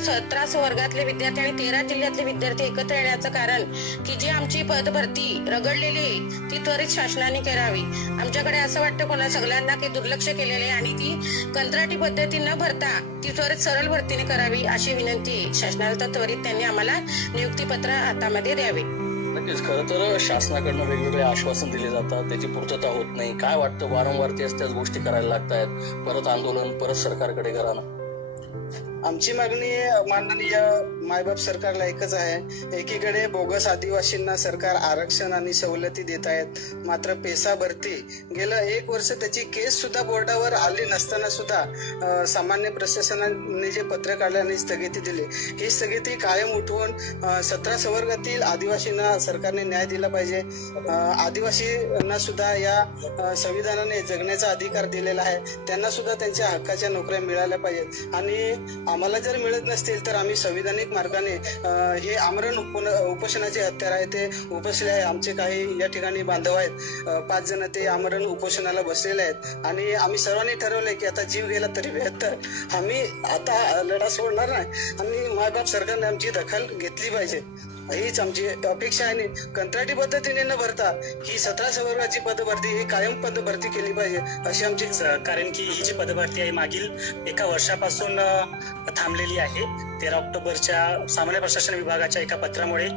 सतरा वर्गातले विद्यार्थी आणि तेरा जिल्ह्यातले विद्यार्थी एकत्र येण्याचं कारण की जी आमची पद भरती रगडलेली आहे ती त्वरित शासनाने करावी आमच्याकडे असं वाटतं कोणा सगळ्यांना की दुर्लक्ष केलेले आहे आणि ती कंत्राटी पद्धती न भरता ती त्वरित सरळ भरतीने करावी अशी विनंती आहे. शासनाला तर त्वरित त्यांनी आम्हाला नियुक्तीपत्र हातामध्ये द्यावे नक्कीच. खरं तर शासनाकडनं वेगवेगळे आश्वासन दिले जातात. त्याची पूर्तता होत नाही. काय वाटतं? वारंवार तेच त्याच गोष्टी करायला लागतायत. परत आंदोलन परत सरकारकडे घराणं. आमची मागणी माननीय मायबाप सरकारला एकच आहे. एकीकडे बोगस आदिवासींना सरकार आरक्षण आणि सवलती देत आहेत. मात्र पेसा भरती. गेलं एक वर्ष त्याची केस सुद्धा बोर्डावर आली नसताना सुद्धा सामान्य प्रशासनाने जे पत्र काढले आणि स्थगिती दिली. ही स्थगिती कायम उठवून सतरा संवर्गातील आदिवासींना सरकारने न्याय दिला पाहिजे. आदिवासींना सुद्धा या संविधानाने जगण्याचा अधिकार दिलेला आहे. त्यांना सुद्धा त्यांच्या हक्काच्या नोकऱ्या मिळाल्या पाहिजेत. आणि आम्हाला जर मिळत नसतील तर आम्ही संविधानिक मार्गाने हे आमरण उप उपोषणाचे हत्यार आहे ते उपसले आहे. आमचे काही या ठिकाणी बांधव आहेत. पाच जण ते आमरण उपोषणाला बसलेले आहेत. आणि आम्ही सर्वांनी ठरवलंय की आता जीव गेला तरी बेहत्तर. आम्ही आता लढा सोडणार नाही. आणि मायबाप सरकारने आमची दखल घेतली पाहिजे. हीच आमची अपेक्षा आहे. आणि कंत्राटी पद्धतीने न भरता ही सतरा सवर्णाची पदभरती ही कायम पदभरती केली पाहिजे अशी आमची कारण की ही जी पदभरती आहे मागील एका वर्षापासून थांबलेली आहे. तेरा ऑक्टोबरच्या सामान्य प्रशासन विभागाच्या एका पत्रामुळे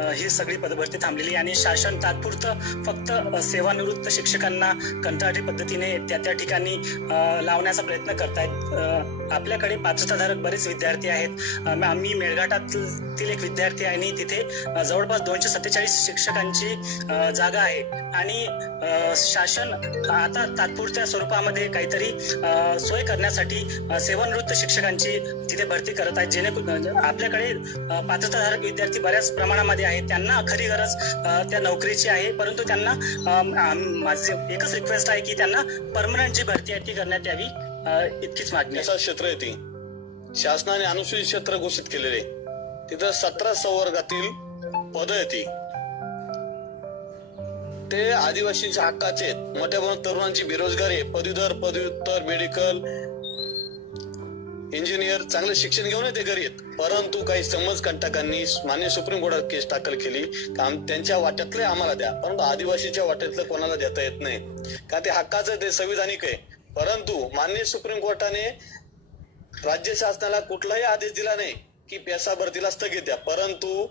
ही सगळी पदभरती थांबलेली आहे आणि शासन तात्पुरतं फक्त सेवानिवृत्त शिक्षकांना कंत्राटी पद्धतीने त्या त्या ठिकाणी लावण्याचा प्रयत्न करतायत. आपल्याकडे पात्रताधारक बरेच विद्यार्थी आहेत. आम्ही मेळघाटातील एक विद्यार्थी आहे आणि तिथे जवळपास दोनशे सत्तेचाळीस शिक्षकांची जागा आहे. आणि शासन आता तात्पुरत्या स्वरूपामध्ये काहीतरी सोय करण्यासाठी सेवानिवृत्त शिक्षकांची तिथे भरती करत आहेत. जेणेकरून आपल्याकडे पात्रताधारक विद्यार्थी बऱ्याच प्रमाणामध्ये आहे. त्यांना खरी गरज त्या नोकरीची आहे. परंतु त्यांना माझी एकच रिक्वेस्ट आहे की त्यांना परमनंट जी भरती आहे ती करण्यात यावी. इतकीच मागणी क्षेत्र आहे ती. शासनाने अनुसूचित क्षेत्र घोषित केलेले तिथं सतरा संवर्गातील पद येते ते. आदिवासींच्या हक्काचे मोठ्या प्रमाणात तरुणांची बेरोजगारी पदवीधर पदव्युत्तर मेडिकल इंजिनियर चांगलं शिक्षण घेऊन ते घरी येत. परंतु काही समज कंटकांनी मान्य सुप्रीम कोर्टात केस दाखल केली. काम त्यांच्या वाट्यातले आम्हाला द्या. परंतु आदिवासीच्या वाट्यातलं कोणाला देता येत नाही. का ते हक्काचं ते संविधानिक आहे. परंतु मान्य सुप्रीम कोर्टाने राज्य शासनाला कुठलाही आदेश दिला नाही की पैसा भरतीला स्थगित द्या. परंतु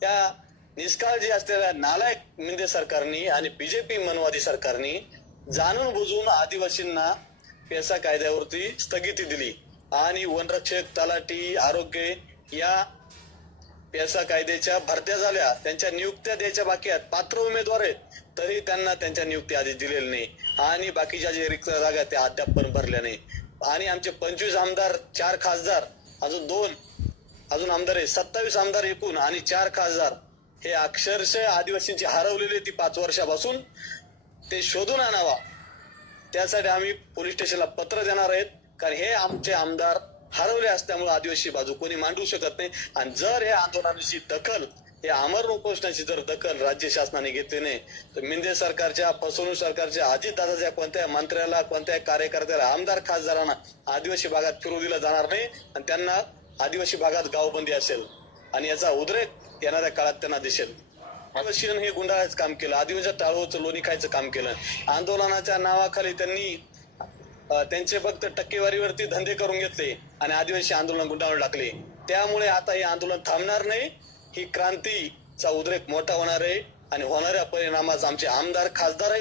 त्या निष्काळजी असलेल्या नालायक मिंदे सरकारनी आणि बीजेपी मनवादी सरकारनी जाणून बुजून आदिवासींना पेसा कायद्यावरती स्थगिती दिली. आणि वनरक्षक तलाठी आरोग्य या पेसा कायद्याच्या भरत्या झाल्या. त्यांच्या नियुक्त्या द्यायच्या बाकी आहेत. पात्र उमेदवार आहेत. तरी त्यांना त्यांच्या नियुक्ती आदेश दिलेले नाही. आणि बाकीच्या जे रिक्त जागा त्या अद्याप पण भरल्या नाही. आणि आमचे पंचवीस आमदार चार खासदार अजून दोन अजून आमदार आहे सत्तावीस आमदार एकूण आणि चार खासदार. हे अक्षरशः आदिवासींची हरवलेली ती पाच वर्षापासून. ते शोधून आणावा. त्यासाठी आम्ही पोलीस स्टेशनला पत्र देणार आहेत. कारण हे आमचे आमदार हरवले असल्यामुळे आदिवासी बाजू कोणी मांडू शकत नाही. आणि जर या आंदोलनाची दखल या अमर उपोषणाची जर दखल राज्य शासनाने घेतली नाही तर मिंदे सरकारच्या फसवणूक सरकारच्या अजितदादाच्या कोणत्या मंत्र्याला कोणत्या कार्यकर्त्याला आमदार खासदारांना आदिवासी भागात फिरू दिलं जाणार नाही आणि त्यांना आदिवासी भागात गावबंदी असेल. आणि याचा उद्रेक येणाऱ्या काळात त्यांना दिसेल. आदिवासीनं हे गुंडाळाचं काम केलं. आदिवासी टाळूचं लोणी खायचं काम केलं. आंदोलनाच्या नावाखाली त्यांनी त्यांचे फक्त टक्केवारीवरती धंदे करून घेतले आणि आदिवासी आंदोलन गुंडाळून टाकले. त्यामुळे आता हे आंदोलन थांबणार नाही. ही क्रांतीचा उद्रेक मोठा होणार आहे आणि होणाऱ्या परिणामाचा आमचे आमदार खासदार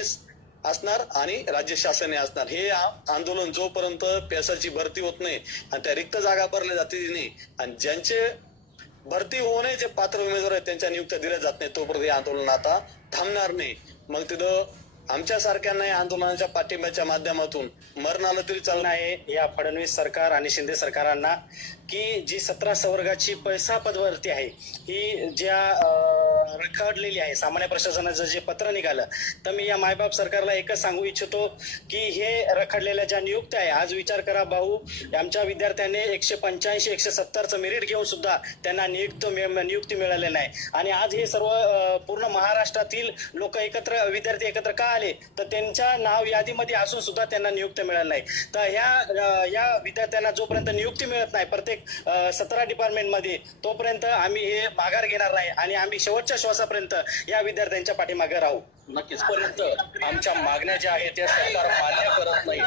असणार आणि राज्य शासनही असणार. हे आंदोलन जोपर्यंत पेसाची भरती होत नाही आणि त्या रिक्त जागा भरल्या जाते नाही आणि ज्यांचे भरती होणे जे पात्र उमेदवार आहेत त्यांच्या नियुक्त्या दिल्या जात नाही तोपर्यंत हे आंदोलन आता थांबणार नाही. मग तिथं आमच्या सारख्यांना या आंदोलनाच्या पाठिंब्याच्या माध्यमातून मरण आलं तरी चालणार आहे. या फडणवीस सरकार आणि शिंदे सरकारांना की जी सतरा संवर्गाची पैसा पदवरती आहे ही ज्या रखडलेली आहे सामान्य प्रशासनाचं जे पत्र निघालं तर मी या मायबाप सरकारला एकच सांगू इच्छितो की हे रखडलेल्या ज्या नियुक्त्या आहे आज विचार करा भाऊ आमच्या विद्यार्थ्यांनी एकशे पंच्याऐंशी एकशे सत्तरचं मेरिट घेऊन सुद्धा त्यांना नियुक्त नियुक्ती मिळाले नाही. आणि आज हे सर्व पूर्ण महाराष्ट्रातील लोक एकत्र विद्यार्थी एकत्र का आले? तर त्यांच्या नाव यादीमध्ये असून सुद्धा त्यांना नियुक्त मिळालं नाही. तर ह्या या विद्यार्थ्यांना जोपर्यंत नियुक्ती मिळत नाही प्रत्येक सतरा डिपार्टमेंटमध्ये तोपर्यंत आम्ही हे माघार घेणार नाही आणि आम्ही शेवटच्या श्वासापर्यंत या विद्यार्थ्यांच्या पाठीमागे राहू. नक्कीच. पर्यंत आमच्या मागण्या ज्या आहेत त्या सरकार मान्य करत नाही.